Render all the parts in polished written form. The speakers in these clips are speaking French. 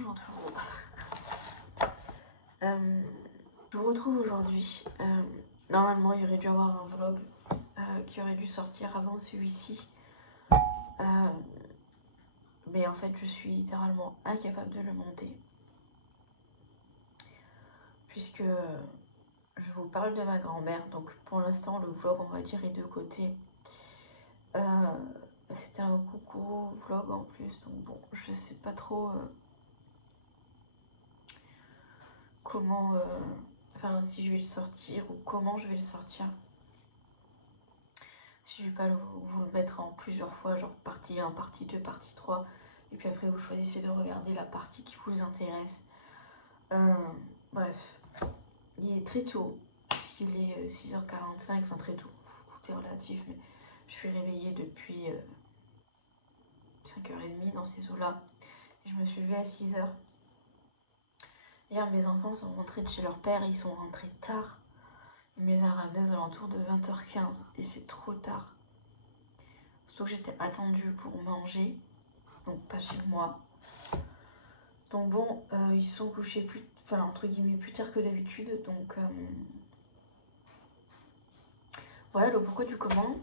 bonjour tout le monde. Je vous retrouve aujourd'hui. Normalement, il y aurait dû avoir un vlog qui aurait dû sortir avant celui-ci. Mais en fait, je suis littéralement incapable de le monter. Puisque je vous parle de ma grand-mère. Donc pour l'instant, le vlog, on va dire, est de côté. C'était un gros vlog en plus. Donc bon, je sais pas trop comment... Enfin, si je vais le sortir ou comment je vais le sortir. Si je vais pas vous le mettre en plusieurs fois, genre partie 1, partie 2, partie 3. Et puis après, vous choisissez de regarder la partie qui vous intéresse. Bref, il est très tôt. Il est 6h45, enfin très tôt. C'est relatif, mais je suis réveillée depuis 5h30 dans ces eaux-là. Je me suis levée à 6h. Hier, mes enfants sont rentrés de chez leur père, ils sont rentrés tard. Il me les a ramenés aux alentours de 20h15 et c'est trop tard. Surtout que j'étais attendue pour manger, donc pas chez moi. Donc bon, ils se sont couchés plus, enfin entre guillemets plus tard que d'habitude, donc voilà le pourquoi du comment.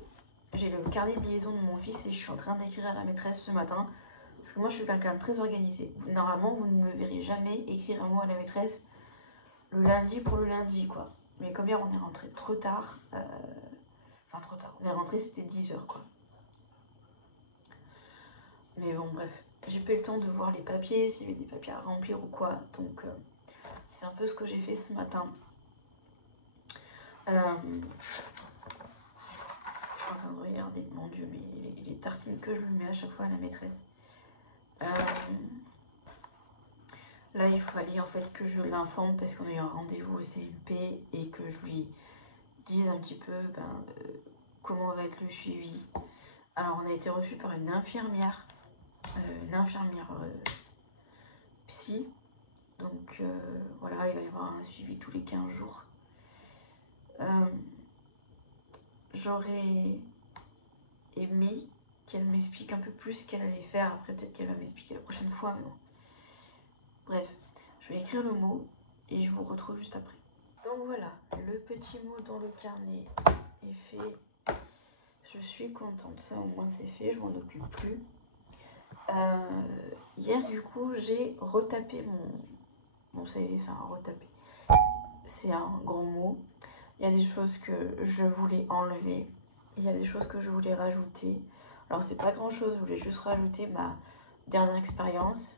J'ai le carnet de liaison de mon fils et je suis en train d'écrire à la maîtresse ce matin. Parce que moi je suis quelqu'un de très organisé. Normalement vous ne me verrez jamais écrire un mot à la maîtresse le lundi pour le lundi quoi. Mais comme hier on est rentré trop tard, enfin trop tard, on est rentré c'était 10h quoi. Mais bon bref, j'ai pas eu le temps de voir les papiers, s'il y avait des papiers à remplir ou quoi. Donc c'est un peu ce que j'ai fait ce matin. Je suis en train de regarder, mon dieu, mais les tartines que je lui mets à chaque fois à la maîtresse. Là, il fallait en fait que je l'informe parce qu'on a eu un rendez-vous au CMP et que je lui dise un petit peu comment va être le suivi. Alors, on a été reçu par une infirmière psy. Donc, voilà, il va y avoir un suivi tous les 15 jours. J'aurais aimé qu'elle m'explique un peu plus ce qu'elle allait faire. Après, peut-être qu'elle va m'expliquer la prochaine fois, mais bon. Bref, je vais écrire le mot et je vous retrouve juste après. Donc voilà, le petit mot dans le carnet est fait. Je suis contente, ça au moins c'est fait, je m'en occupe plus. Hier du coup, j'ai retapé mon CV, enfin retapé. C'est un grand mot. Il y a des choses que je voulais enlever. Il y a des choses que je voulais rajouter. Alors c'est pas grand chose, je voulais juste rajouter ma dernière expérience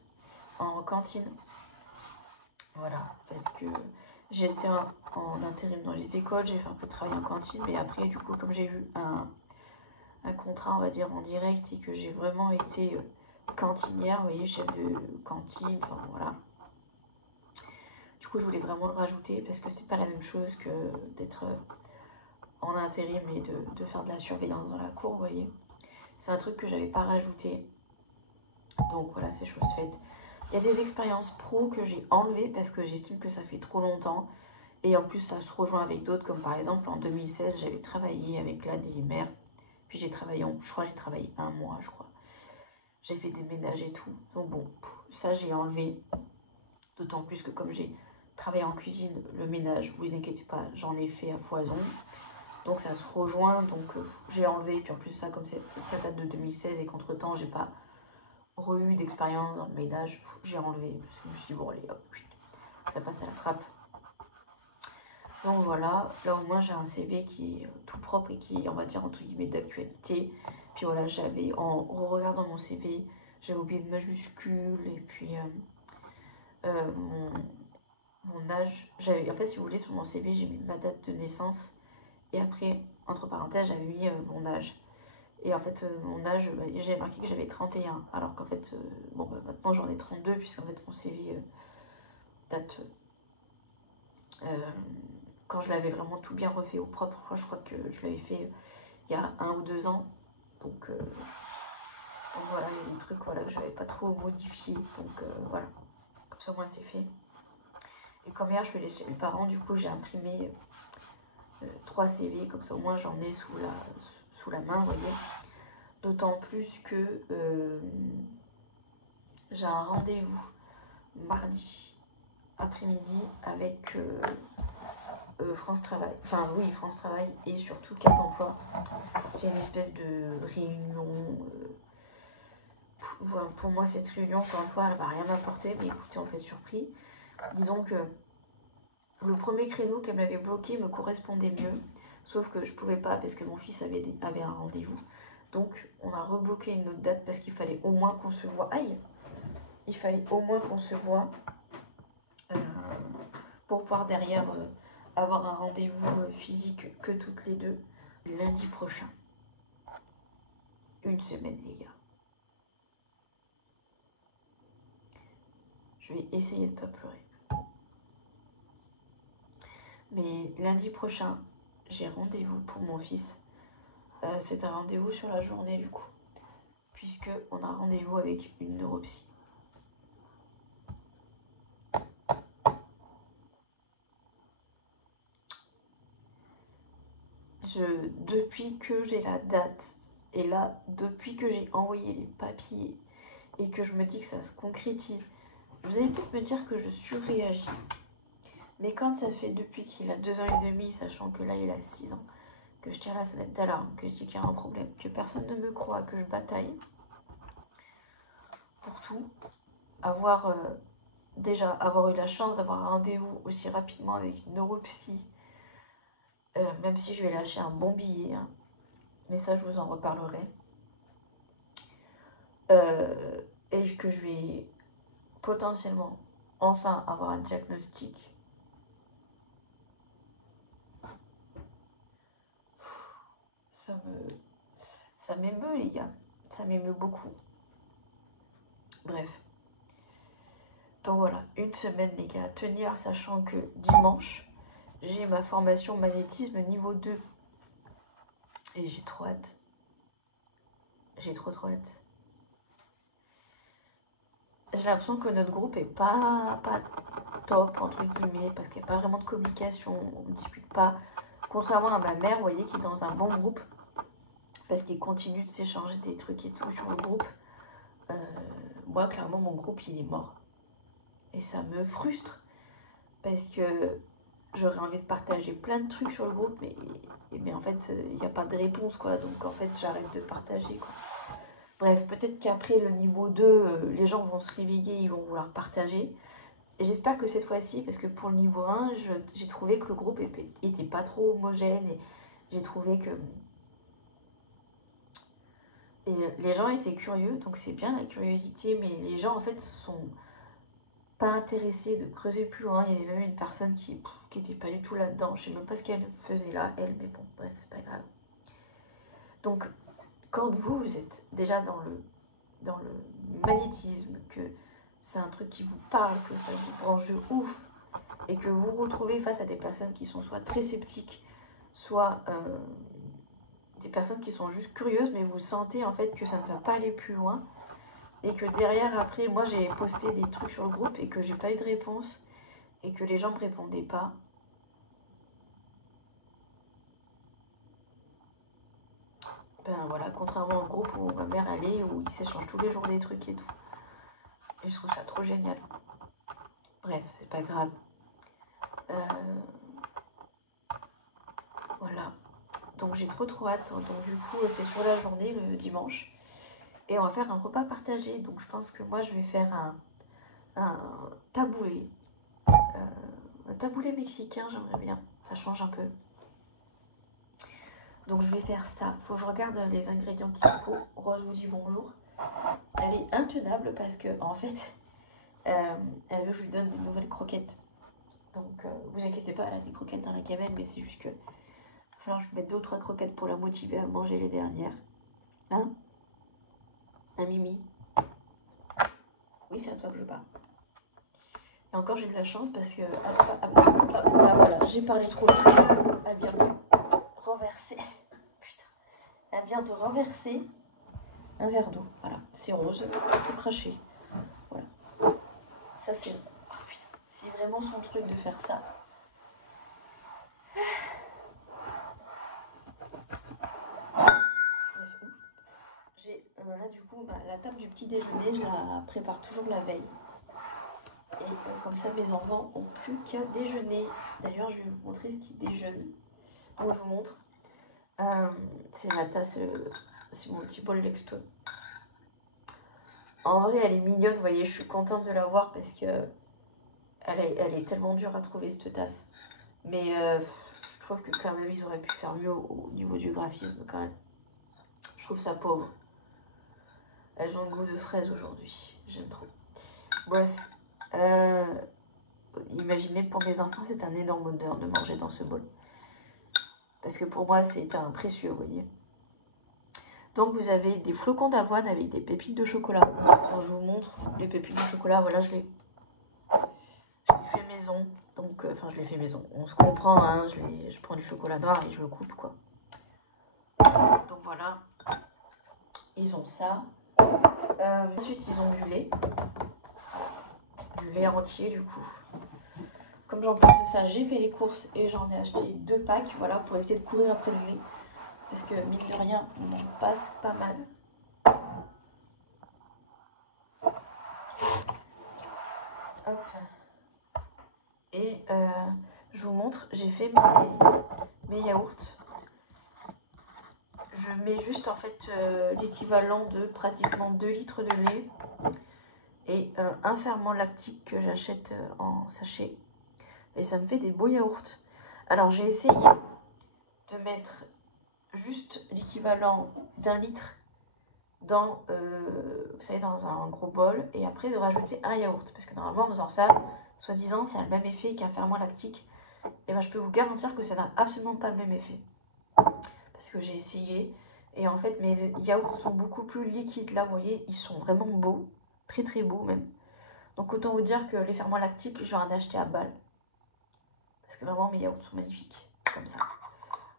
en cantine. Voilà, parce que j'étais en intérim dans les écoles, j'ai fait un peu de travail en cantine, mais après du coup comme j'ai eu un contrat on va dire en direct et que j'ai vraiment été cantinière, vous voyez, chef de cantine, enfin voilà. Du coup je voulais vraiment le rajouter parce que c'est pas la même chose que d'être en intérim et de faire de la surveillance dans la cour, vous voyez. C'est un truc que j'avais pas rajouté. Donc voilà, c'est chose faite. Il y a des expériences pro que j'ai enlevées parce que j'estime que ça fait trop longtemps. Et en plus, ça se rejoint avec d'autres, comme par exemple en 2016, j'avais travaillé avec l'ADMR. Puis j'ai travaillé, je crois que j'ai travaillé 1 mois, je crois. J'ai fait des ménages et tout. Donc bon, ça j'ai enlevé. D'autant plus que comme j'ai travaillé en cuisine, le ménage, vous inquiétez pas, j'en ai fait à foison. Donc ça se rejoint, donc j'ai enlevé. Puis en plus ça, comme ça date de 2016 et qu'entre temps j'ai pas eu d'expérience dans le ménage, j'ai enlevé. Parce que je me suis dit bon allez hop, ça passe à la trappe. Donc voilà, là au moins j'ai un CV qui est tout propre et qui est, on va dire, entre guillemets d'actualité. Puis voilà, j'avais, en regardant mon CV, j'avais oublié de majuscule et puis mon âge. En fait, si vous voulez, sur mon CV, j'ai mis ma date de naissance et après, entre parenthèses, j'avais mis mon âge. Et en fait, mon âge, j'avais marqué que j'avais 31, alors qu'en fait, bon, maintenant j'en ai 32, puisqu'en fait, mon CV date... quand je l'avais vraiment tout bien refait au propre, je crois que je l'avais fait il y a 1 ou 2 ans. Donc voilà, il y a des trucs voilà, que je n'avais pas trop modifié. Donc voilà, comme ça, moi, c'est fait. Et comme hier, je suis allée chez mes parents, du coup, j'ai imprimé 3 CV, comme ça, au moins, j'en ai sous la main, vous voyez. D'autant plus que j'ai un rendez-vous mardi après-midi avec France Travail. Enfin oui, France Travail et surtout Cap Emploi. C'est une espèce de réunion. Voilà, pour moi, cette réunion, encore une fois, elle ne va rien m'apporter, mais écoutez, on peut être surpris. Disons que le premier créneau qu'elle m'avait bloqué me correspondait mieux, sauf que je ne pouvais pas parce que mon fils avait un rendez-vous. Donc, on a rebloqué une autre date parce qu'il fallait au moins qu'on se voit. Aïe! Il fallait au moins qu'on se voit pour pouvoir derrière avoir un rendez-vous physique que toutes les deux lundi prochain. Une semaine, les gars. Je vais essayer de ne pas pleurer. Mais lundi prochain, j'ai rendez-vous pour mon fils. C'est un rendez-vous sur la journée du coup, puisque on a rendez-vous avec une neuropsy. Depuis que j'ai la date, et là, depuis que j'ai envoyé les papiers, et que je me dis que ça se concrétise, vous allez peut-être me dire que je surréagis. Mais quand ça fait depuis qu'il a 2 ans et demi, sachant que là il a 6 ans, que je tire la sonnette d'alarme, que je dis qu'il y a un problème, que personne ne me croit, que je bataille pour tout, déjà avoir eu la chance d'avoir un rendez-vous aussi rapidement avec une neuropsy, même si je vais lâcher un bon billet, hein, mais ça je vous en reparlerai, et que je vais potentiellement enfin avoir un diagnostic. Ça m'émeut les gars, ça m'émeut beaucoup. Bref. Donc voilà, une semaine les gars à tenir, sachant que dimanche, j'ai ma formation magnétisme niveau 2. Et j'ai trop hâte. J'ai trop hâte. J'ai l'impression que notre groupe est pas top, entre guillemets, parce qu'il n'y a pas vraiment de communication, on ne discute pas. Contrairement à ma mère, vous voyez, qui est dans un bon groupe, parce qu'il continue de s'échanger des trucs et tout sur le groupe. Moi, clairement, mon groupe, il est mort. Et ça me frustre, parce que j'aurais envie de partager plein de trucs sur le groupe, mais en fait, il n'y a pas de réponse, quoi. Donc, en fait, j'arrête de partager, quoi. Bref, peut-être qu'après le niveau 2, les gens vont se réveiller, ils vont vouloir partager. Et j'espère que cette fois-ci, parce que pour le niveau 1, j'ai trouvé que le groupe était pas trop homogène. Et j'ai trouvé que les gens étaient curieux, donc c'est bien la curiosité, mais les gens en fait sont pas intéressés de creuser plus loin. Il y avait même une personne qui était pas du tout là-dedans. Je sais même pas ce qu'elle faisait là, elle, mais bon, bref, c'est pas grave. Donc, quand vous êtes déjà dans le magnétisme, que c'est un truc qui vous parle, que ça vous branche de ouf, et que vous vous retrouvez face à des personnes qui sont soit très sceptiques, soit des personnes qui sont juste curieuses, mais vous sentez en fait que ça ne va pas aller plus loin, et que derrière, après, moi j'ai posté des trucs sur le groupe et que j'ai pas eu de réponse, et que les gens me répondaient pas. Ben voilà, contrairement au groupe où ma mère allait, où ils s'échangent tous les jours des trucs et tout. Et je trouve ça trop génial. Bref, c'est pas grave. Voilà. Donc j'ai trop hâte. Donc du coup, c'est sur la journée, le dimanche. Et on va faire un repas partagé. Donc je pense que moi, je vais faire un taboulé. Un taboulé mexicain, j'aimerais bien. Ça change un peu. Donc je vais faire ça. Faut que je regarde les ingrédients qu'il faut. Rose vous dit bonjour. Elle est intenable parce que en fait, elle veut que je lui donne des nouvelles croquettes. Donc vous inquiétez pas, elle a des croquettes dans la gamelle, mais c'est juste que il va falloir que je mette 2 ou 3 croquettes pour la motiver à manger les dernières. Hein? Un Mimi? Oui, c'est à toi que je parle. Et encore, j'ai de la chance parce que voilà, j'ai parlé trop vite. Elle vient de renverser. Putain. Elle vient de renverser un verre d'eau. Voilà, c'est rose, tout craché. Voilà. Ça, c'est. Oh putain, c'est vraiment son truc de faire ça. Là, du coup, la table du petit déjeuner, je la prépare toujours la veille. comme ça, mes enfants n'ont plus qu'à déjeuner. D'ailleurs, je vais vous montrer ce qu'ils déjeunent. Donc, je vous montre. C'est ma tasse, c'est mon petit bol Lextone. En vrai, elle est mignonne, vous voyez, je suis contente de la voir parce que elle est tellement dure à trouver, cette tasse. Mais je trouve que quand même, ils auraient pu faire mieux au niveau du graphisme, quand même. Je trouve ça pauvre. Elles ont le goût de fraise aujourd'hui. J'aime trop. Bref. Imaginez, pour mes enfants, c'est un énorme honneur de manger dans ce bol. Parce que pour moi, c'est un précieux, vous voyez. Donc, vous avez des flocons d'avoine avec des pépites de chocolat. Alors, je vous montre les pépites de chocolat. Voilà, je les fais maison. Donc, enfin, je les fais maison. On se comprend, hein. Je prends du chocolat noir et je le coupe, quoi. Donc, voilà. Ils ont ça. Ensuite, ils ont du lait. Du lait entier, du coup. Comme j'en pense de ça, j'ai fait les courses et j'en ai acheté 2 packs, voilà, pour éviter de courir après le lait. Parce que, mine de rien, on en passe pas mal. Hop. Et je vous montre, j'ai fait mes yaourts. Je mets juste en fait l'équivalent de pratiquement 2 litres de lait et un ferment lactique que j'achète en sachet. Et ça me fait des beaux yaourts. Alors j'ai essayé de mettre juste l'équivalent d'1 litre dans, vous savez, dans un gros bol et après de rajouter un yaourt. Parce que normalement en faisant ça, soi-disant, ça a le même effet qu'un ferment lactique. Et ben je peux vous garantir que ça n'a absolument pas le même effet. Parce que j'ai essayé. Et en fait, mes yaourts sont beaucoup plus liquides. Là, vous voyez, ils sont vraiment beaux. Très très beaux même. Donc autant vous dire que les ferments lactiques, je vais en acheter à balle. Parce que vraiment, mes yaourts sont magnifiques. Comme ça.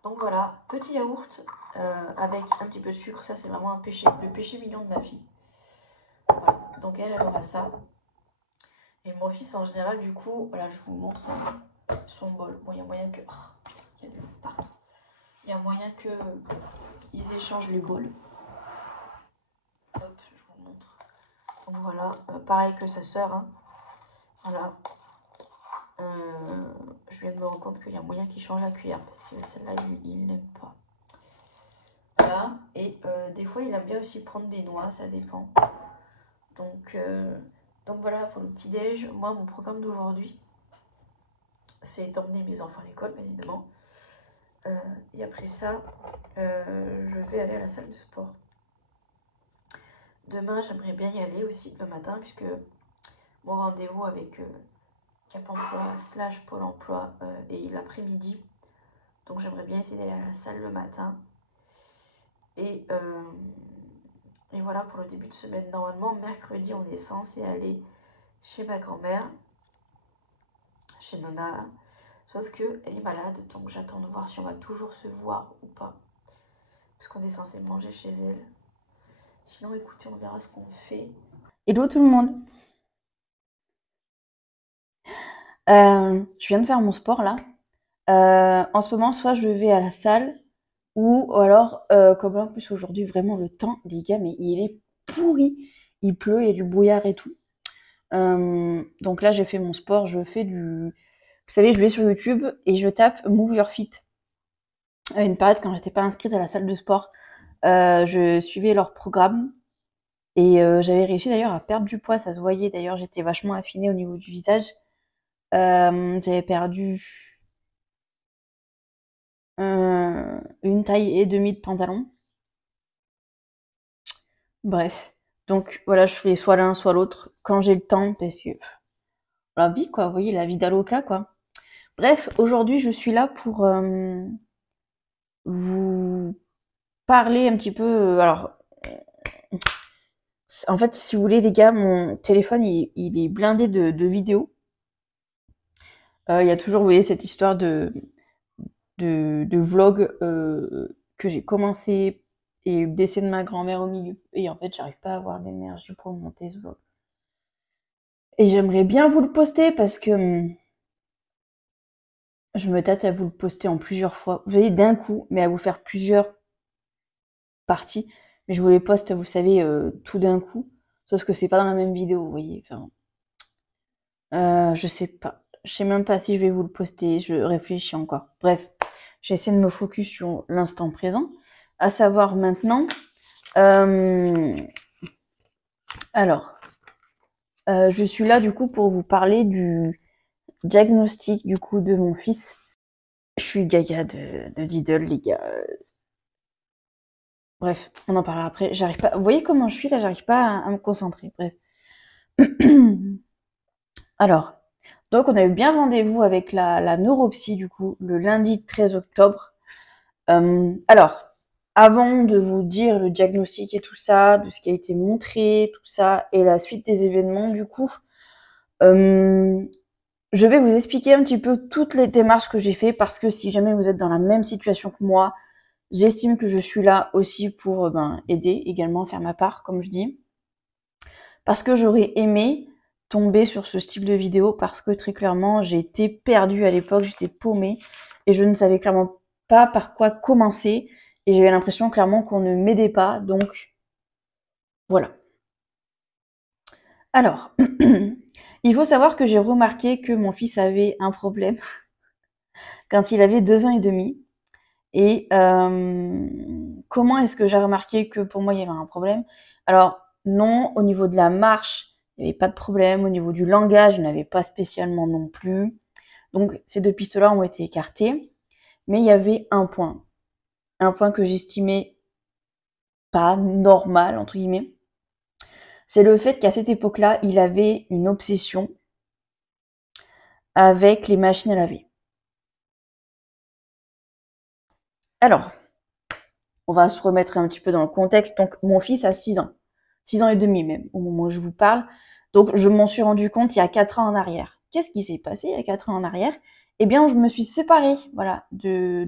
Donc voilà, petit yaourt avec un petit peu de sucre. Ça, c'est vraiment un péché, le péché mignon de ma fille. Voilà. Donc elle aura ça. Et mon fils, en général, du coup, voilà, je vous montre son bol. Bon, il y a moyen que... Oh, il y a du partout. Il y a moyen que ils échangent les bols. Hop, je vous montre. Donc voilà, pareil que sa sœur. Hein. Voilà. Je viens de me rendre compte qu'il y a moyen qu'il change la cuillère parce que celle-là, il n'aime pas. Voilà. Et des fois, il aime bien aussi prendre des noix, ça dépend. Donc voilà pour le petit-déj. Moi, mon programme d'aujourd'hui, c'est d'emmener mes enfants à l'école, bien évidemment. Et après ça, je vais aller à la salle de sport. Demain, j'aimerais bien y aller aussi le matin, puisque mon rendez-vous avec Cap Emploi / Pôle Emploi est l'après-midi. Donc j'aimerais bien essayer d'aller à la salle le matin. Et voilà pour le début de semaine. Normalement, mercredi, on est censé aller chez ma grand-mère, chez Nona. Sauf qu'elle est malade, donc j'attends de voir si on va toujours se voir ou pas. Parce qu'on est censé manger chez elle. Sinon, écoutez, on verra ce qu'on fait. Hello tout le monde. Je viens de faire mon sport là. En ce moment, soit je vais à la salle, ou alors, comme là en plus aujourd'hui, vraiment le temps, les gars, mais il est pourri. Il pleut, il y a du brouillard et tout. Donc là, j'ai fait mon sport, je fais du... Vous savez, je vais sur YouTube et je tape Move Your Fit. À une période, quand j'étais pas inscrite à la salle de sport, je suivais leur programme. Et j'avais réussi d'ailleurs à perdre du poids, ça se voyait. D'ailleurs, j'étais vachement affinée au niveau du visage. J'avais perdu 1 taille et demie de pantalon. Bref. Donc voilà, je fais soit l'un, soit l'autre quand j'ai le temps, parce que la vie, quoi, vous voyez, la vie d'Aloca, quoi. Bref, aujourd'hui, je suis là pour vous parler un petit peu. Alors, en fait, si vous voulez, les gars, mon téléphone, il est blindé de vidéos. Il y a toujours, vous voyez, cette histoire de vlog que j'ai commencé et le décès de ma grand-mère au milieu. Et en fait, j'arrive pas à avoir l'énergie pour monter ce vlog. Et j'aimerais bien vous le poster parce que je me tâte à vous le poster en plusieurs fois. Vous voyez, d'un coup, mais à vous faire plusieurs parties. Mais je vous les poste, vous savez, tout d'un coup. Sauf que c'est pas dans la même vidéo, vous voyez. Enfin, Je sais pas. Je sais même pas si je vais vous le poster, je réfléchis encore. Bref, j'essaie de me focus sur l'instant présent, à savoir maintenant. Euh, alors, je suis là du coup pour vous parler du diagnostic du coup de mon fils. Je suis gaga de Diddle, les gars. Bref, on en parlera après. J'arrive pas. Vous voyez comment je suis là? J'arrive pas à me concentrer. Bref. Alors, donc on a eu bien rendez-vous avec la neuropsy du coup le lundi 13 octobre. Alors, avant de vous dire le diagnostic et tout ça, de ce qui a été montré, tout ça, et la suite des événements du coup, je vais vous expliquer un petit peu toutes les démarches que j'ai fait parce que si jamais vous êtes dans la même situation que moi, j'estime que je suis là aussi pour aider également, faire ma part, comme je dis. Parce que j'aurais aimé tomber sur ce style de vidéo parce que très clairement, j'ai été perdue à l'époque, j'étais paumée et je ne savais clairement pas par quoi commencer et j'avais l'impression clairement qu'on ne m'aidait pas, donc voilà. Alors, il faut savoir que j'ai remarqué que mon fils avait un problème quand il avait 2 ans et demi. Et comment est-ce que j'ai remarqué que pour moi il y avait un problème? Alors non, au niveau de la marche, il n'y avait pas de problème. Au niveau du langage, il n'y en avait pas spécialement non plus. Donc ces deux pistes-là ont été écartées. Mais il y avait un point que j'estimais pas normal, entre guillemets. C'est le fait qu'à cette époque-là, il avait une obsession avec les machines à laver. Alors, on va se remettre un petit peu dans le contexte. Donc, mon fils a 6 ans. 6 ans et demi même, au moment où je vous parle. Donc, je m'en suis rendu compte il y a 4 ans en arrière. Qu'est-ce qui s'est passé il y a 4 ans en arrière? Eh bien, je me suis séparée, voilà, du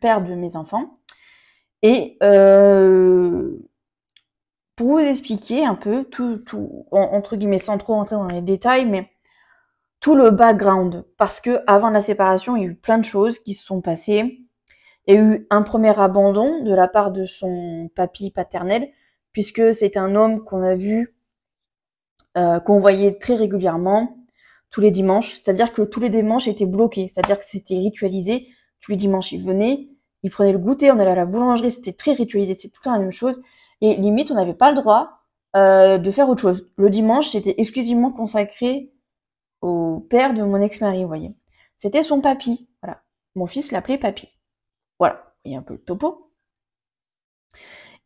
père de mes enfants. Et pour vous expliquer un peu tout entre guillemets, sans trop rentrer dans les détails, mais tout le background. Parce que avant la séparation, il y a eu plein de choses qui se sont passées. Il y a eu un premier abandon de la part de son papy paternel, puisque c'est un homme qu'on a vu, qu'on voyait très régulièrement, tous les dimanches. C'est-à-dire que tous les dimanches étaient bloqués, c'est-à-dire que c'était ritualisé. Tous les dimanches, il venait, il prenait le goûter, on allait à la boulangerie, c'était très ritualisé, c'était tout le temps la même chose. Et limite, on n'avait pas le droit de faire autre chose. Le dimanche, c'était exclusivement consacré au père de mon ex-mari, vous voyez. C'était son papy, voilà. Mon fils l'appelait papy. Voilà, il y a un peu le topo.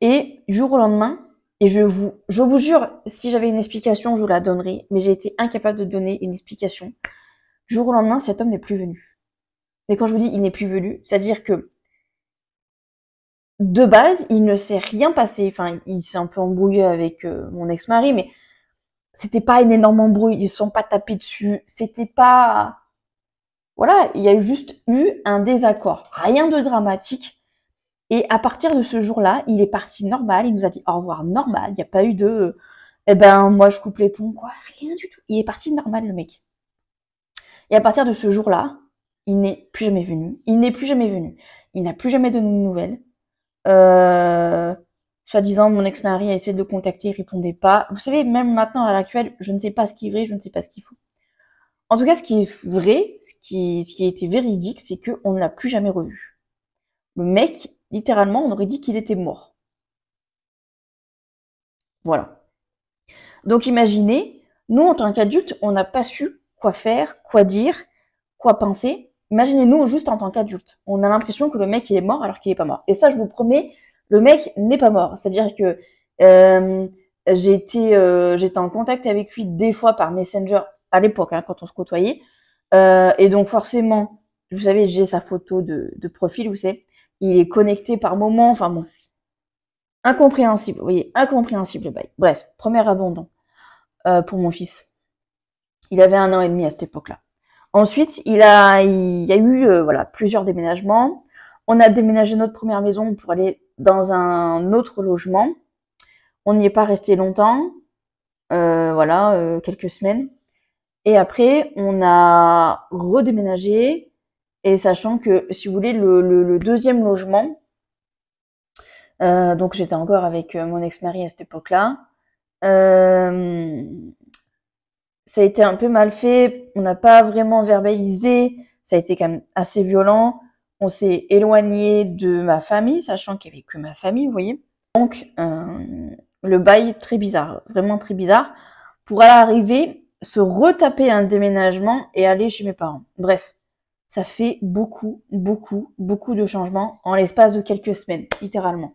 Et du jour au lendemain, et je vous jure, si j'avais une explication, je vous la donnerais, mais j'ai été incapable de donner une explication. Du jour au lendemain, cet homme n'est plus venu. Et quand je vous dis il n'est plus venu, c'est-à-dire que de base, il ne s'est rien passé. Enfin, il s'est un peu embrouillé avec mon ex-mari, mais c'était pas une énorme embrouille. Ils se sont pas tapés dessus. C'était pas, voilà, il y a juste eu un désaccord. Rien de dramatique. Et à partir de ce jour-là, il est parti normal, il nous a dit au revoir normal, il n'y a pas eu de eh ben moi je coupe les ponts, quoi, rien du tout. Il est parti normal le mec. Et à partir de ce jour-là, il n'est plus jamais venu. Il n'est plus jamais venu. Il n'a plus jamais donné de nouvelles. Euh, Soi-disant, mon ex-mari a essayé de le contacter, il répondait pas. Vous savez, même maintenant, à l'actuel, je ne sais pas ce qui est vrai, je ne sais pas ce qu'il faut. En tout cas, ce qui est vrai, ce qui a été véridique, c'est qu'on ne l'a plus jamais revu. Le mec, littéralement, on aurait dit qu'il était mort. Voilà. Donc imaginez, nous en tant qu'adultes, on n'a pas su quoi faire, quoi dire, quoi penser. Imaginez-nous juste en tant qu'adultes. On a l'impression que le mec il est mort alors qu'il est pas mort. Et ça, je vous promets, le mec n'est pas mort. C'est-à-dire que euh, j'étais en contact avec lui des fois par Messenger à l'époque, hein, quand on se côtoyait. Et donc forcément, vous savez, j'ai sa photo de profil, vous savez, il est connecté par moment. Enfin bon, incompréhensible. Vous voyez, incompréhensible. Bref, premier abandon pour mon fils. Il avait 1 an et demi à cette époque-là. Ensuite, il y a eu voilà, plusieurs déménagements. On a déménagé notre première maison pour aller dans un autre logement. On n'y est pas resté longtemps, voilà, quelques semaines. Et après, on a redéménagé. Et sachant que, si vous voulez, le deuxième logement, donc j'étais encore avec mon ex-mari à cette époque-là, ça a été un peu mal fait, on n'a pas vraiment verbalisé, ça a été quand même assez violent. On s'est éloigné de ma famille, sachant qu'il n'y avait que ma famille, vous voyez. Donc, le bail, très bizarre, vraiment très bizarre. Pour aller arriver, se retaper un déménagement et aller chez mes parents. Bref, ça fait beaucoup, beaucoup, beaucoup de changements en l'espace de quelques semaines, littéralement.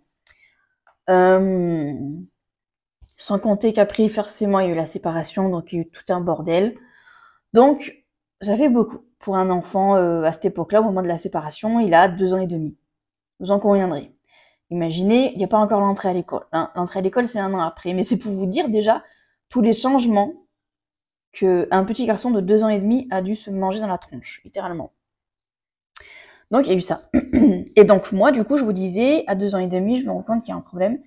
Sans compter qu'après, forcément, il y a eu la séparation, donc il y a eu tout un bordel. Donc, ça fait beaucoup. Pour un enfant, à cette époque-là, au moment de la séparation, il a 2 ans et demi. 2 ans qu'on reviendrait. Imaginez, il n'y a pas encore l'entrée à l'école. Hein. L'entrée à l'école, c'est 1 an après. Mais c'est pour vous dire déjà tous les changements qu'un petit garçon de 2 ans et demi a dû se manger dans la tronche, littéralement. Donc, il y a eu ça. Et donc, moi, du coup, je vous disais, à 2 ans et demi, je me rends compte qu'il y a un problème.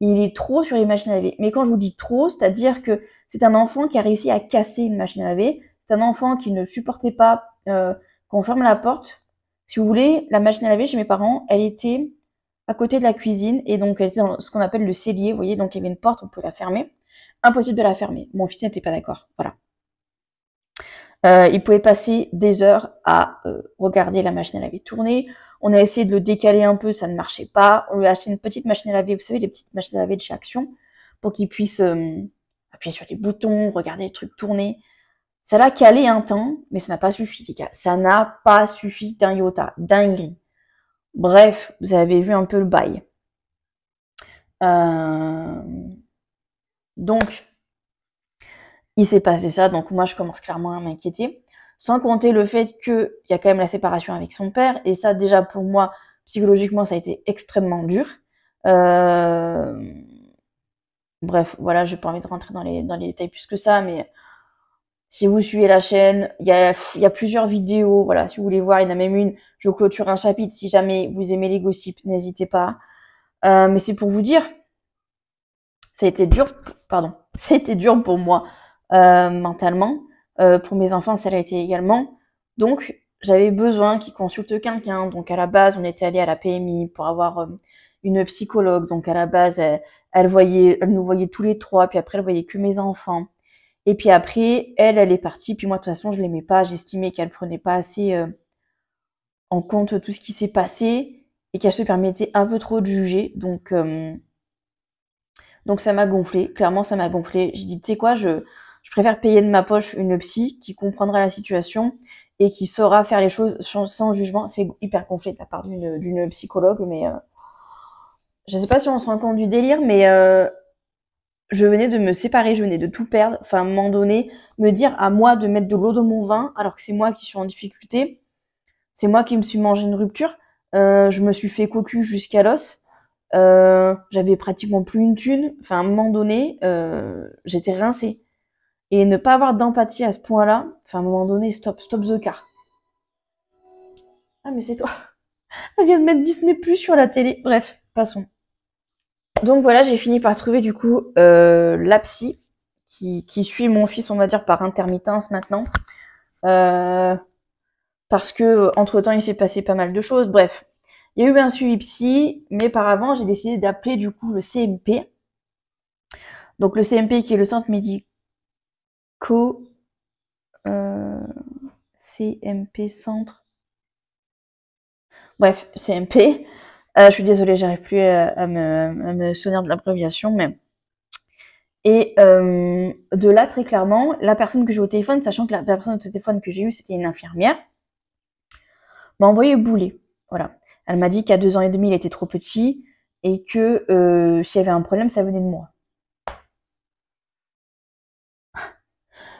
Il est trop sur les machines à laver. Mais quand je vous dis trop, c'est-à-dire que c'est un enfant qui a réussi à casser une machine à laver. C'est un enfant qui ne supportait pas qu'on ferme la porte. Si vous voulez, la machine à laver chez mes parents, elle était à côté de la cuisine et donc elle était dans ce qu'on appelle le cellier. Vous voyez, donc il y avait une porte, on peut la fermer. Impossible de la fermer. Mon fils n'était pas d'accord. Voilà. Il pouvait passer des heures à regarder la machine à laver tourner. On a essayé de le décaler un peu, ça ne marchait pas. On lui a acheté une petite machine à laver, vous savez, les petites machines à laver de chez Action, pour qu'il puisse appuyer sur les boutons, regarder les trucs tourner. Ça l'a calé un temps, mais ça n'a pas suffi, les gars. Ça n'a pas suffi d'un iota, dinguerie. Bref, vous avez vu un peu le bail. Donc, il s'est passé ça, donc moi je commence clairement à m'inquiéter. Sans compter le fait qu'il y a quand même la séparation avec son père, et ça déjà pour moi, psychologiquement, ça a été extrêmement dur. Bref, voilà, j'ai pas envie de rentrer dans les détails plus que ça, mais si vous suivez la chaîne, il y a plusieurs vidéos, voilà, si vous voulez voir, il y en a même une, je clôture un chapitre, si jamais vous aimez les gossips, n'hésitez pas. Mais c'est pour vous dire, ça a été dur pour moi mentalement, pour mes enfants ça l'a été également, donc j'avais besoin qu'ils consultent quelqu'un. Donc à la base on était allé à la PMI pour avoir une psychologue, donc à la base elle nous voyait tous les trois, puis après elle voyait que mes enfants, et puis après elle est partie, puis moi de toute façon je l'aimais pas, j'estimais qu'elle prenait pas assez en compte tout ce qui s'est passé et qu'elle se permettait un peu trop de juger, donc ça m'a gonflé, clairement ça m'a gonflé. J'ai dit, tu sais quoi, je préfère payer de ma poche une psy qui comprendra la situation et qui saura faire les choses sans jugement. C'est hyper gonflé de la part d'une psychologue, mais je sais pas si on se rend compte du délire, mais je venais de me séparer, je venais de tout perdre. Enfin, à un moment donné, me dire à moi de mettre de l'eau dans mon vin alors que c'est moi qui suis en difficulté, c'est moi qui me suis mangé une rupture, je me suis fait cocu jusqu'à l'os. J'avais pratiquement plus une thune. Enfin, à un moment donné, j'étais rincée. Et ne pas avoir d'empathie à ce point-là, enfin, à un moment donné, stop the car. Ah, mais c'est toi. Elle vient de mettre Disney Plus sur la télé. Bref, passons. Donc voilà, j'ai fini par trouver du coup la psy qui suit mon fils, on va dire, par intermittence maintenant. Parce que entre-temps, il s'est passé pas mal de choses. Bref, il y a eu un suivi psy, mais par avant, j'ai décidé d'appeler du coup le CMP. Donc le CMP qui est le centre médico CMP centre. Bref, CMP. Je suis désolée, j'arrive plus à me souvenir de l'abréviation, mais et de là très clairement, la personne que j'ai au téléphone, sachant que la personne au téléphone que j'ai eue c'était une infirmière, m'a envoyé bouler. Voilà. Elle m'a dit qu'à 2 ans et demi, il était trop petit et que s'il y avait un problème, ça venait de moi.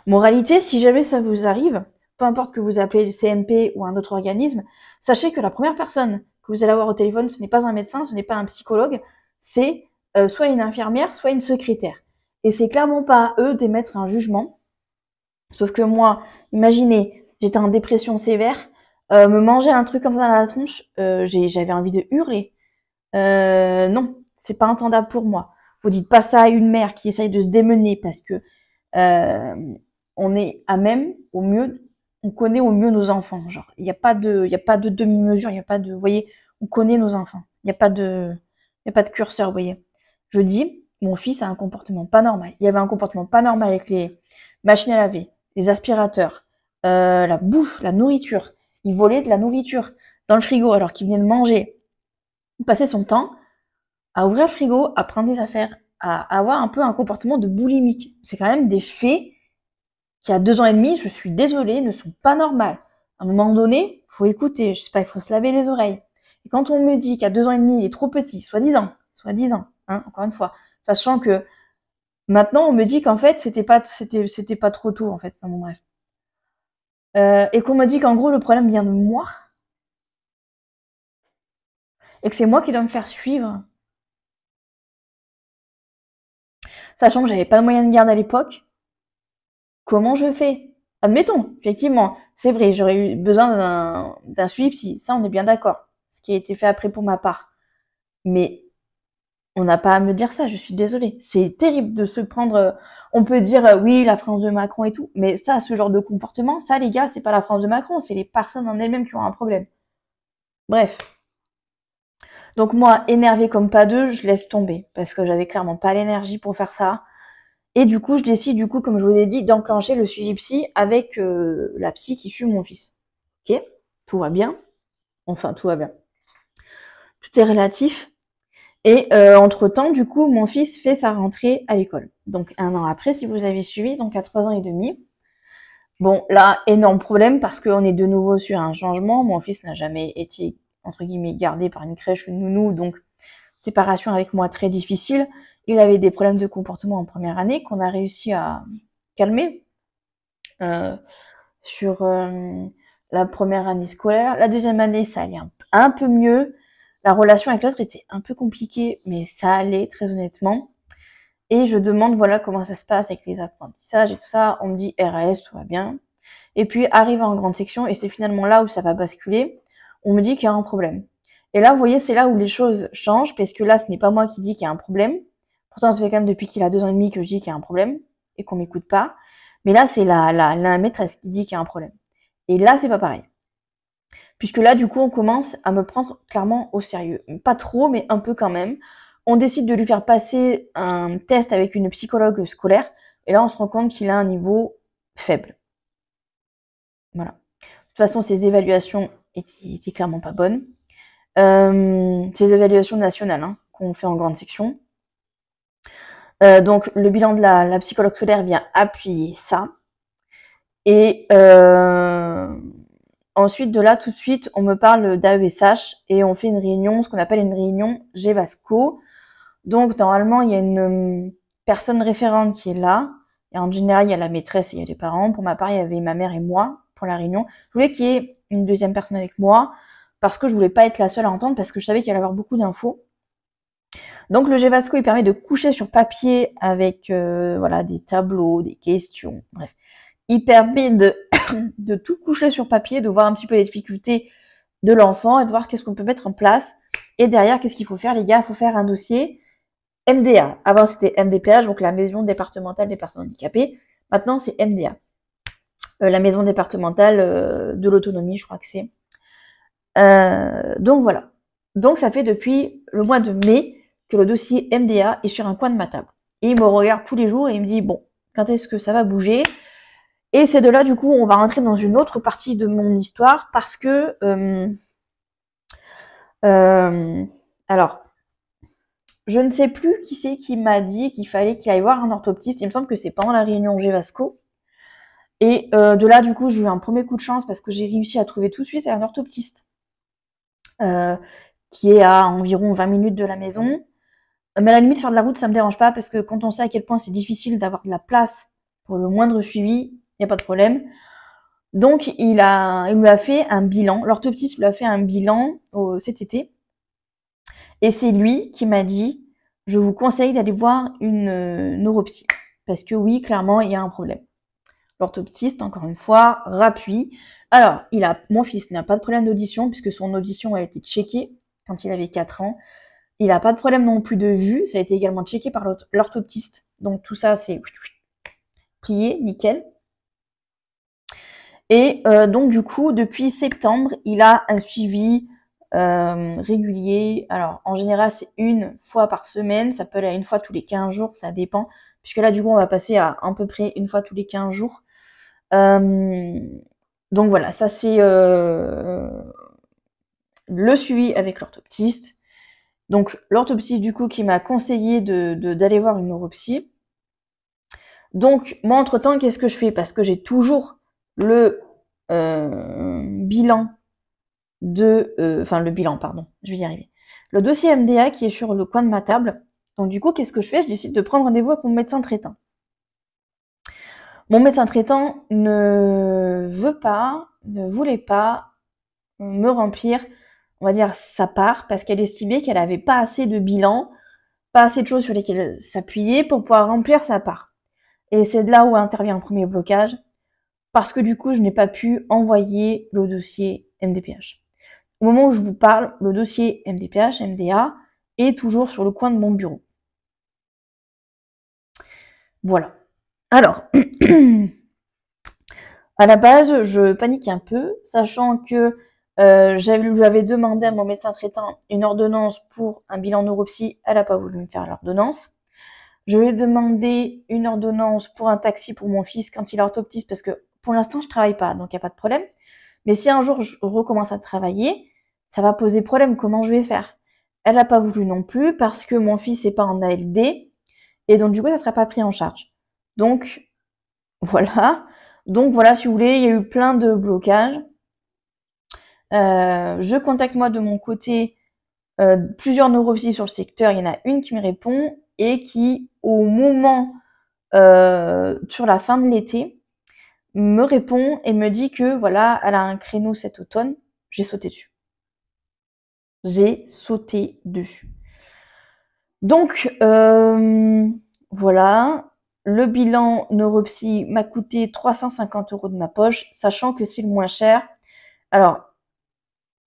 Moralité, si jamais ça vous arrive, peu importe que vous appelez le CMP ou un autre organisme, sachez que la première personne que vous allez avoir au téléphone, ce n'est pas un médecin, ce n'est pas un psychologue, c'est soit une infirmière, soit une secrétaire. Et c'est clairement pas à eux d'émettre un jugement. Sauf que moi, imaginez, j'étais en dépression sévère, me manger un truc comme ça dans la tronche, j'avais envie de hurler. Non, c'est pas entendable pour moi. Vous dites pas ça à une mère qui essaye de se démener parce que on est à même, au mieux, on connaît au mieux nos enfants. Genre, il n'y a pas de demi-mesure, il n'y a pas de, vous voyez, on connaît nos enfants. Il n'y a pas de curseur, vous voyez. Je dis, mon fils a un comportement pas normal. Il y avait un comportement pas normal avec machine à laver, les aspirateurs, la bouffe, la nourriture. Il volait de la nourriture dans le frigo alors qu'il venait de manger. Il passait son temps à ouvrir le frigo, à prendre des affaires, à avoir un peu un comportement de boulimique. C'est quand même des faits qui, à 2 ans et demi, je suis désolée, ne sont pas normales. À un moment donné, faut écouter, je sais pas, il faut se laver les oreilles. Et quand on me dit qu'à 2 ans et demi, il est trop petit, soi-disant, hein, encore une fois, sachant que maintenant, on me dit qu'en fait, c'était pas trop tôt, en fait. Enfin, bon, bref. Et qu'on me dit qu'en gros, le problème vient de moi. Et que c'est moi qui dois me faire suivre. Sachant que j'avais pas de moyen de garde à l'époque. Comment je fais? Admettons, effectivement, c'est vrai, j'aurais eu besoin d'un suivi psy. Ça, on est bien d'accord. Ce qui a été fait après pour ma part. Mais on n'a pas à me dire ça, je suis désolée. C'est terrible de se prendre. On peut dire oui, la France de Macron et tout, mais ça, ce genre de comportement, ça, les gars, c'est pas la France de Macron, c'est les personnes en elles-mêmes qui ont un problème. Bref. Donc moi, énervée comme pas deux, je laisse tomber parce que j'avais clairement pas l'énergie pour faire ça. Et du coup, je décide, comme je vous ai dit, d'enclencher le suivi psy avec la psy qui suit mon fils. Ok, tout va bien. Enfin, tout va bien. Tout est relatif. Et entre-temps, du coup, mon fils fait sa rentrée à l'école. Donc 1 an après, si vous avez suivi, donc à 3 ans et demi. Bon, là, énorme problème parce qu'on est de nouveau sur un changement. Mon fils n'a jamais été, entre guillemets, gardé par une crèche, une nounou, donc séparation avec moi très difficile. Il avait des problèmes de comportement en première année qu'on a réussi à calmer sur la première année scolaire. La deuxième année, ça allait un peu mieux. La relation avec l'autre était un peu compliquée, mais ça allait, très honnêtement. Et je demande, voilà, comment ça se passe avec les apprentissages et tout ça. On me dit RAS, tout va bien. Et puis, arrive en grande section, et c'est finalement là où ça va basculer. On me dit qu'il y a un problème. Et là, vous voyez, c'est là où les choses changent, parce que là, ce n'est pas moi qui dis qu'il y a un problème. Pourtant, ça fait quand même depuis qu'il a 2 ans et demi que je dis qu'il y a un problème, et qu'on m'écoute pas. Mais là, c'est la maîtresse qui dit qu'il y a un problème. Et là, c'est pas pareil. Puisque là, du coup, on commence à me prendre clairement au sérieux. Pas trop, mais un peu quand même. On décide de lui faire passer un test avec une psychologue scolaire. Et là, on se rend compte qu'il a un niveau faible. Voilà. De toute façon, ses évaluations étaient clairement pas bonnes. Ces évaluations nationales hein, qu'on fait en grande section. Donc, le bilan de la psychologue scolaire vient appuyer ça. Et ensuite, de là, tout de suite, on me parle d'AESH et on fait une réunion, ce qu'on appelle une réunion GEVASCO. Donc, normalement, il y a une personne référente qui est là. Et en général, il y a la maîtresse et il y a les parents. Pour ma part, il y avait ma mère et moi pour la réunion. Je voulais qu'il y ait une deuxième personne avec moi parce que je voulais pas être la seule à entendre parce que je savais qu'il allait y avoir beaucoup d'infos. Donc, le GEVASCO, il permet de coucher sur papier avec voilà, des tableaux, des questions, bref. Il permet de tout coucher sur papier, de voir un petit peu les difficultés de l'enfant et de voir qu'est-ce qu'on peut mettre en place. Et derrière, qu'est-ce qu'il faut faire, les gars? Il faut faire un dossier MDA. Avant, c'était MDPH, donc la Maison départementale des personnes handicapées. Maintenant, c'est MDA. La Maison départementale de l'autonomie, je crois que c'est. Donc voilà. Donc ça fait depuis le mois de mai que le dossier MDA est sur un coin de ma table. Et il me regarde tous les jours et il me dit, bon, quand est-ce que ça va bouger? Et c'est de là, du coup, on va rentrer dans une autre partie de mon histoire parce que... alors, je ne sais plus qui c'est qui m'a dit qu'il fallait qu'il aille voir un orthoptiste. Il me semble que c'est pendant la réunion GEVASCO. Et de là, du coup, j'ai eu un premier coup de chance parce que j'ai réussi à trouver tout de suite un orthoptiste qui est à environ 20 minutes de la maison. Mais à la limite, faire de la route, ça me dérange pas parce que quand on sait à quel point c'est difficile d'avoir de la place pour le moindre suivi, il n'y a pas de problème. Donc, il me a fait un bilan. L'orthoptiste lui a fait un bilan cet été. Et c'est lui qui m'a dit, je vous conseille d'aller voir une neuropsy. Parce que oui, clairement, il y a un problème. L'orthoptiste, encore une fois, rappuie. Alors, mon fils n'a pas de problème d'audition puisque son audition a été checkée quand il avait 4 ans. Il n'a pas de problème non plus de vue. Ça a été également checké par l'orthoptiste. Donc, tout ça, c'est plié, nickel. Et donc, du coup, depuis septembre, il a un suivi régulier. Alors, en général, c'est 1 fois par semaine. Ça peut aller 1 fois tous les 15 jours, ça dépend. puisque là, du coup, on va passer à peu près une fois tous les 15 jours. Donc voilà, ça c'est le suivi avec l'orthoptiste. Donc l'orthoptiste du coup qui m'a conseillé d'aller voir une neuropsy. Donc moi entre-temps, qu'est-ce que je fais? Parce que j'ai toujours le bilan le bilan, pardon, je vais y arriver. Le dossier MDA qui est sur le coin de ma table. Donc du coup, qu'est-ce que je fais? Je décide de prendre rendez-vous avec mon médecin traitant. Mon médecin traitant ne voulait pas me remplir, on va dire, sa part, parce qu'elle estimait qu'elle avait pas assez de bilan, pas assez de choses sur lesquelles s'appuyer pour pouvoir remplir sa part. Et c'est de là où intervient un premier blocage, parce que du coup, je n'ai pas pu envoyer le dossier MDPH. Au moment où je vous parle, le dossier MDPH, MDA, est toujours sur le coin de mon bureau. Voilà. Alors, à la base, je panique un peu, sachant que j'avais demandé à mon médecin traitant une ordonnance pour un bilan neuropsy, elle n'a pas voulu me faire l'ordonnance. Je lui ai demandé une ordonnance pour un taxi pour mon fils quand il est orthoptiste, parce que pour l'instant, je travaille pas, donc il n'y a pas de problème. Mais si un jour je recommence à travailler, ça va poser problème, comment je vais faire? Elle n'a pas voulu non plus, parce que mon fils n'est pas en ALD, et donc du coup, ça ne sera pas pris en charge. Donc, voilà. Donc voilà, si vous voulez, il y a eu plein de blocages. Je contacte moi de mon côté plusieurs neuropsies sur le secteur. Il y en a une qui me répond et qui, au moment, sur la fin de l'été, me répond et me dit que voilà, elle a un créneau cet automne. J'ai sauté dessus. J'ai sauté dessus. Donc, voilà. Le bilan neuropsy m'a coûté 350 € de ma poche, sachant que c'est le moins cher. Alors,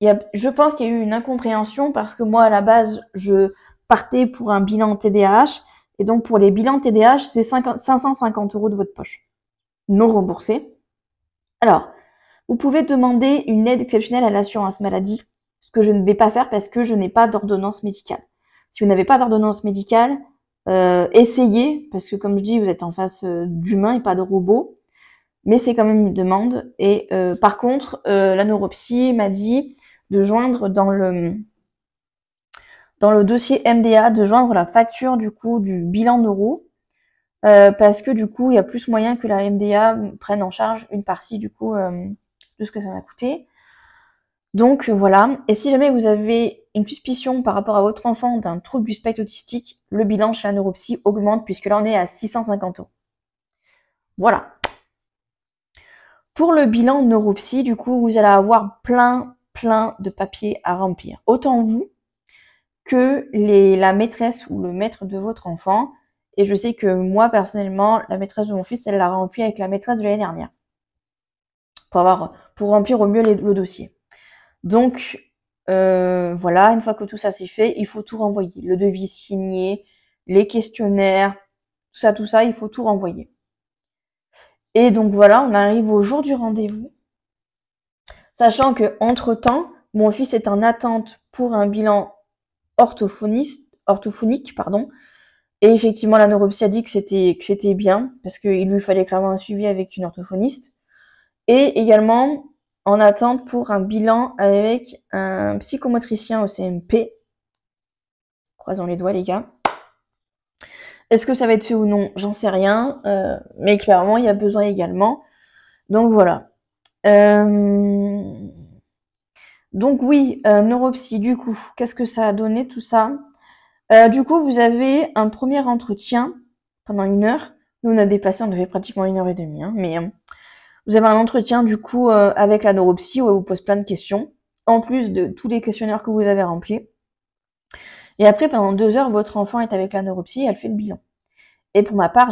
je pense qu'il y a eu une incompréhension parce que moi, à la base, je partais pour un bilan TDAH. Et donc, pour les bilans TDAH, c'est 550 € de votre poche, non remboursés. Alors, vous pouvez demander une aide exceptionnelle à l'assurance maladie, ce que je ne vais pas faire parce que je n'ai pas d'ordonnance médicale. Si vous n'avez pas d'ordonnance médicale, essayez, parce que comme je dis, vous êtes en face d'humains et pas de robots. Mais c'est quand même une demande. Et par contre, la neuropsy m'a dit de joindre dans le dossier MDA, de joindre la facture du coup du bilan neuro, parce que du coup, il y a plus moyen que la MDA prenne en charge une partie du coup de ce que ça m'a coûté. Donc voilà. Et si jamais vous avez une suspicion par rapport à votre enfant d'un trouble du spectre autistique, le bilan chez la neuropsy augmente puisque là on est à 650 €. Voilà. Pour le bilan neuropsy, du coup, vous allez avoir plein de papiers à remplir. Autant vous que la maîtresse ou le maître de votre enfant. Et je sais que moi, personnellement, la maîtresse de mon fils, elle l'a rempli avec la maîtresse de l'année dernière. Pour remplir au mieux le dossier. Donc, voilà, une fois que tout ça c'est fait, il faut tout renvoyer. Le devis signé, les questionnaires, tout ça, il faut tout renvoyer. Et donc voilà, on arrive au jour du rendez-vous. Sachant que entre-temps, mon fils est en attente pour un bilan orthophonique, pardon. Et effectivement, la neuropsy a dit que c'était bien, parce qu'il lui fallait clairement un suivi avec une orthophoniste. Et également, en attente pour un bilan avec un psychomotricien au CMP. Croisons les doigts, les gars. Est-ce que ça va être fait ou non? J'en sais rien. Mais clairement, il y a besoin également. Donc voilà. Donc oui, neuropsy, du coup, qu'est-ce que ça a donné tout ça? Du coup, vous avez un premier entretien pendant 1 heure. Nous, on a dépassé, on avait pratiquement 1 h 30, hein, mais vous avez un entretien du coup avec la neuropsy où elle vous pose plein de questions, en plus de tous les questionnaires que vous avez remplis. Et après, pendant 2 heures, votre enfant est avec la neuropsy et elle fait le bilan. Et pour ma part,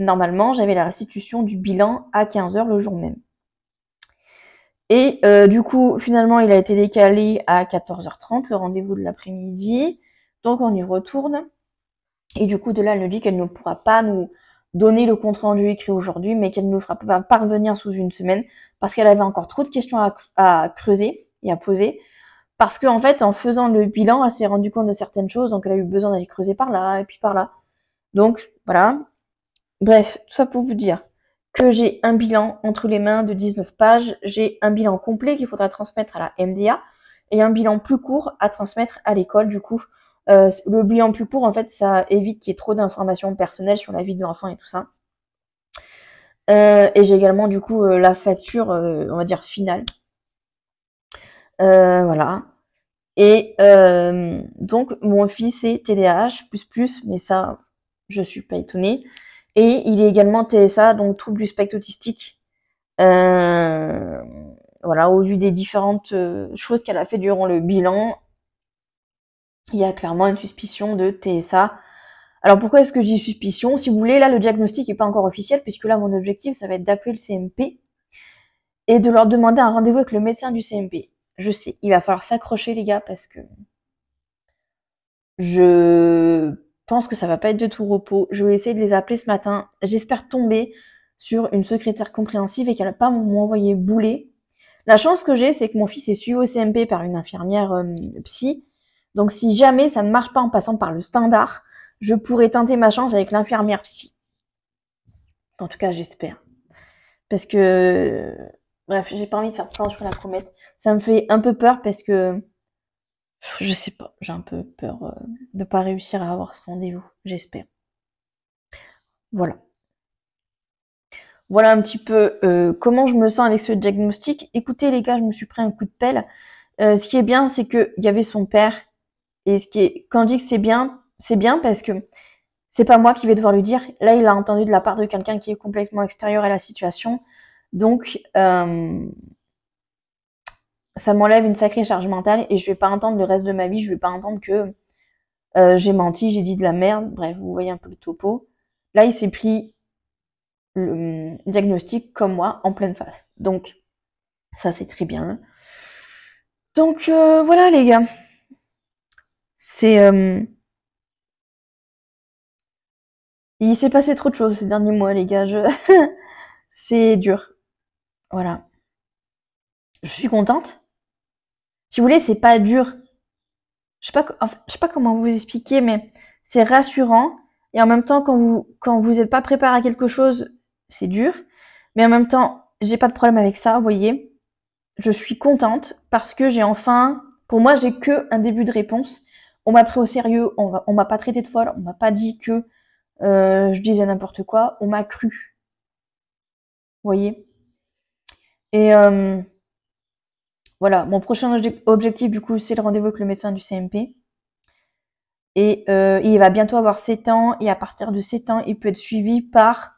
normalement, j'avais la restitution du bilan à 15 heures le jour même. Et du coup, finalement, il a été décalé à 14h30, le rendez-vous de l'après-midi. Donc, on y retourne. Et du coup, de là, elle nous dit qu'elle ne pourra pas nous donner le compte-rendu écrit aujourd'hui, mais qu'elle nous fera pas parvenir sous 1 semaine, parce qu'elle avait encore trop de questions à creuser et à poser. Parce qu'en fait, en faisant le bilan, elle s'est rendue compte de certaines choses, donc elle a eu besoin d'aller creuser par là et puis par là. Donc, Voilà. Bref, tout ça pour vous dire que j'ai un bilan entre les mains de 19 pages. J'ai un bilan complet qu'il faudra transmettre à la MDA et un bilan plus court à transmettre à l'école, du coup. Le bilan plus court, en fait, ça évite qu'il y ait trop d'informations personnelles sur la vie de l'enfant et tout ça. Et j'ai également, du coup, la facture, on va dire, finale. Voilà. Et donc, mon fils est TDAH++, mais ça, je suis pas étonnée. Et il est également TSA, donc trouble du spectre autistique. Voilà, au vu des différentes choses qu'elle a fait durant le bilan, il y a clairement une suspicion de TSA. Alors pourquoi est-ce que je dis suspicion? Si vous voulez, là, le diagnostic n'est pas encore officiel, puisque là, mon objectif, ça va être d'appeler le CMP et de leur demander un rendez-vous avec le médecin du CMP. Je sais, il va falloir s'accrocher, les gars, parce que je pense que ça va pas être de tout repos. Je vais essayer de les appeler ce matin. J'espère tomber sur une secrétaire compréhensive et qu'elle va pas m'envoyer bouler. La chance que j'ai, c'est que mon fils est suivi au CMP par une infirmière psy. Donc si jamais ça ne marche pas en passant par le standard, je pourrais tenter ma chance avec l'infirmière psy. En tout cas, j'espère. Parce que, bref, j'ai pas envie de faire plan sur la comète. Ça me fait un peu peur parce que, je sais pas, j'ai un peu peur de pas réussir à avoir ce rendez-vous. J'espère. Voilà. Voilà un petit peu comment je me sens avec ce diagnostic. Écoutez les gars, je me suis pris un coup de pelle. Ce qui est bien, c'est qu'il y avait son père. Et quand je dis que c'est bien parce que c'est pas moi qui vais devoir lui dire. Là, il a entendu de la part de quelqu'un qui est complètement extérieur à la situation. Donc, ça m'enlève une sacrée charge mentale et je vais pas entendre le reste de ma vie. Je vais pas entendre que j'ai menti, j'ai dit de la merde. Bref, vous voyez un peu le topo. Là, il s'est pris le diagnostic comme moi en pleine face. Donc, ça, c'est très bien. Donc, voilà, les gars. C'est... il s'est passé trop de choses ces derniers mois, les gars. C'est dur. Voilà. Je suis contente. Si vous voulez, c'est pas dur. Je sais pas comment vous expliquer, mais c'est rassurant. Et en même temps, quand vous êtes pas préparé à quelque chose, c'est dur. Mais en même temps, j'ai pas de problème avec ça, vous voyez. Je suis contente parce que j'ai enfin, pour moi, j'ai que un début de réponse. On m'a pris au sérieux, on m'a pas traité de folle, on m'a pas dit que je disais n'importe quoi, on m'a cru. Vous voyez. Et voilà, mon prochain objectif, du coup, c'est le rendez-vous avec le médecin du CMP. Et il va bientôt avoir 7 ans, et à partir de 7 ans, il peut être suivi par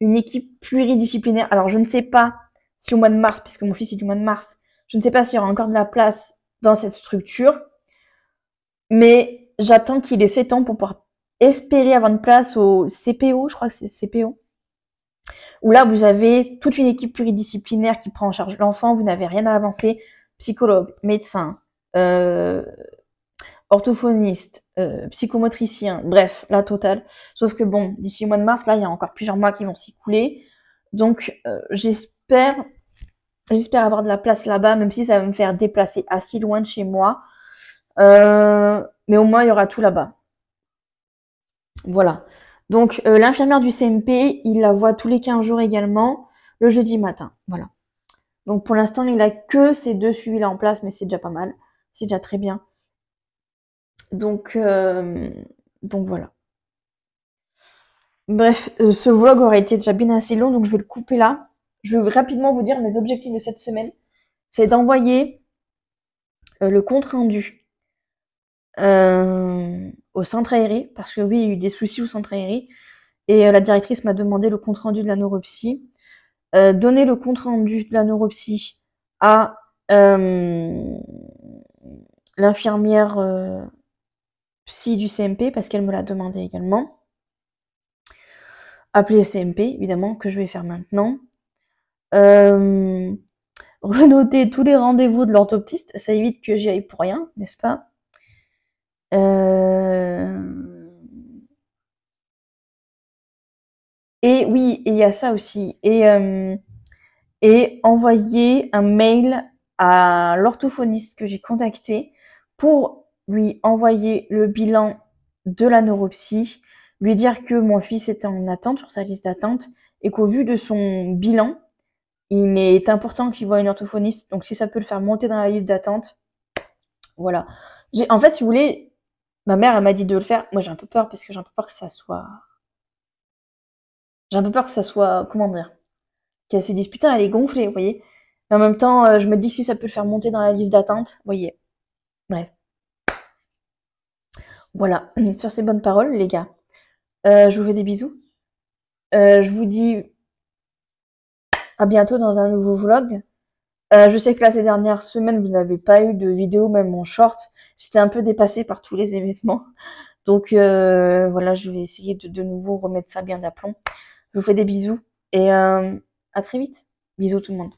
une équipe pluridisciplinaire. Alors, je ne sais pas si au mois de mars, puisque mon fils est du mois de mars, je ne sais pas s'il y aura encore de la place dans cette structure, mais j'attends qu'il ait 7 ans pour pouvoir espérer avoir une place au CPO, je crois que c'est CPO, où là, vous avez toute une équipe pluridisciplinaire qui prend en charge l'enfant, vous n'avez rien à avancer, psychologue, médecin, orthophoniste, psychomotricien, bref, la totale. Sauf que bon, d'ici le mois de mars, là, il y a encore plusieurs mois qui vont s'écouler. Donc, j'espère avoir de la place là-bas, même si ça va me faire déplacer assez loin de chez moi. Mais au moins, il y aura tout là-bas. Voilà. Donc, l'infirmière du CMP, il la voit tous les 15 jours également, le jeudi matin. Voilà. Donc, pour l'instant, il a que ces 2 suivis-là en place, mais c'est déjà pas mal. C'est déjà très bien. Donc voilà. Bref, ce vlog aurait été déjà bien assez long, donc je vais le couper là. Je vais rapidement vous dire mes objectifs de cette semaine. C'est d'envoyer le compte rendu au centre aéré, parce que oui, il y a eu des soucis au centre aéré, et la directrice m'a demandé le compte rendu de la neuropsy. Donner le compte rendu de la neuropsy à l'infirmière psy du CMP, parce qu'elle me l'a demandé également. Appeler le CMP, évidemment, que je vais faire maintenant. Renoter tous les rendez-vous de l'orthoptiste, ça évite que j'y aille pour rien, n'est-ce pas? Et oui, il y a ça aussi. Et envoyer un mail à l'orthophoniste que j'ai contacté pour lui envoyer le bilan de la neuropsy, lui dire que mon fils était en attente sur sa liste d'attente et qu'au vu de son bilan, il est important qu'il voie une orthophoniste. Donc si ça peut le faire monter dans la liste d'attente, voilà. En fait, si vous voulez, ma mère, elle m'a dit de le faire. Moi, j'ai un peu peur parce que j'ai un peu peur que ça soit... J'ai un peu peur que ça soit... Comment dire? Qu'elle se dise, putain, elle est gonflée, vous voyez. Mais en même temps, je me dis si ça peut le faire monter dans la liste d'attente, vous voyez. Bref. Voilà. Sur ces bonnes paroles, les gars, je vous fais des bisous. Je vous dis à bientôt dans un nouveau vlog. Je sais que là, ces dernières semaines, vous n'avez pas eu de vidéo, même mon short. J'étais un peu dépassée par tous les événements. Donc voilà, je vais essayer de nouveau remettre ça bien d'aplomb. Je vous fais des bisous et à très vite. Bisous tout le monde.